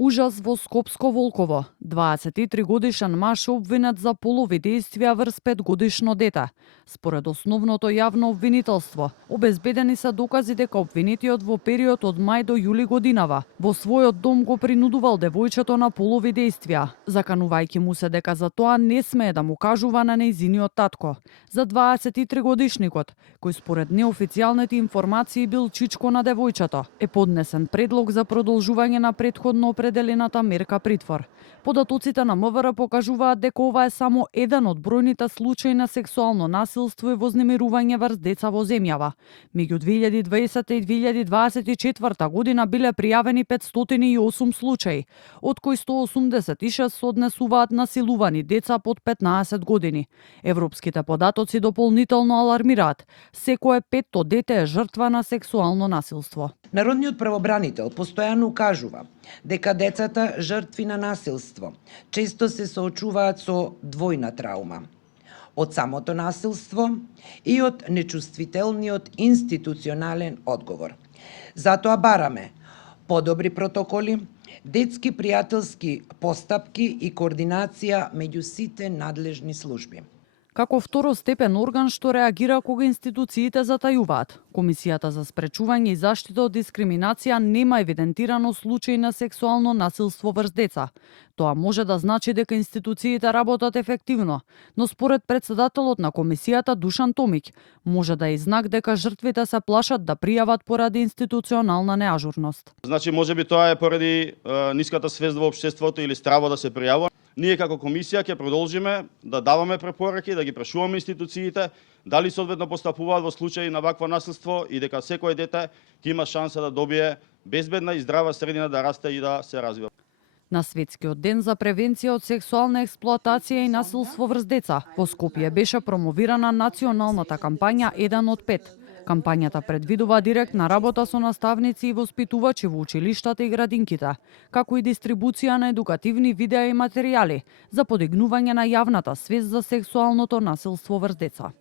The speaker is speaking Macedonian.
Ужас во Скопско Волково. 23-годишен маж обвинет за полови дејствија врз 5-годишно дете. Според основното јавно обвинителство, обезбедени се докази дека обвинетиот во период од мај до јули годинава во својот дом го принудувал девојчето на полови дејствија, заканувајќи му се дека за тоа не смее да му кажува на нејзиниот татко. За 23-годишникот, кој според неофицијалните информации бил чичко на девојчето, е поднесен предлог за продолжување на претходно определената мерка притвор. Податоците на МВР покажуваат дека ова е само еден од бројните случаи на сексуално насилство и вознемирување врз деца во земјава. Меѓу 2020 и 2024 година биле пријавени 508 случаи, од кои 186 се однесуваат на силувани деца под 15 години. Европските податоци дополнително алармираат: секое петто дете е жртва на сексуално насилство. Народниот правобранител постојано укажува дека децата жртви на насилство често се соочуваат со двојна траума: од самото насилство и од нечувствителниот институционален одговор. Затоа бараме подобри протоколи, детски пријателски постапки и координација меѓу сите надлежни служби. Како второстепен орган што реагира кога институциите затајуваат, Комисијата за спречување и заштита од дискриминација нема евидентирано случаи на сексуално насилство врз деца. Тоа може да значи дека институциите работат ефективно, но според председателот на комисијата Душан Томиќ, може да е знак дека жртвите се плашат да пријават поради институционална неажурност. Значи можеби тоа е поради ниската свест во општеството или страво да се пријавува. Ние како комисија ќе продолжиме да даваме препораки, да ги прашуваме институциите дали соодветно постапуваат во случаи на вакво насилство и дека секој дете ќе има шанса да добие безбедна и здрава средина да расте и да се развива. На Светскиот ден за превенција од сексуална експлоатација и насилство врз деца во Скопје беше промовирана националната кампања 1 од 5. Кампањата предвидува директна работа со наставници и воспитувачи во училиштата и градинките, како и дистрибуција на едукативни видеа и материјали за подигнување на јавната свест за сексуалното насилство врз деца.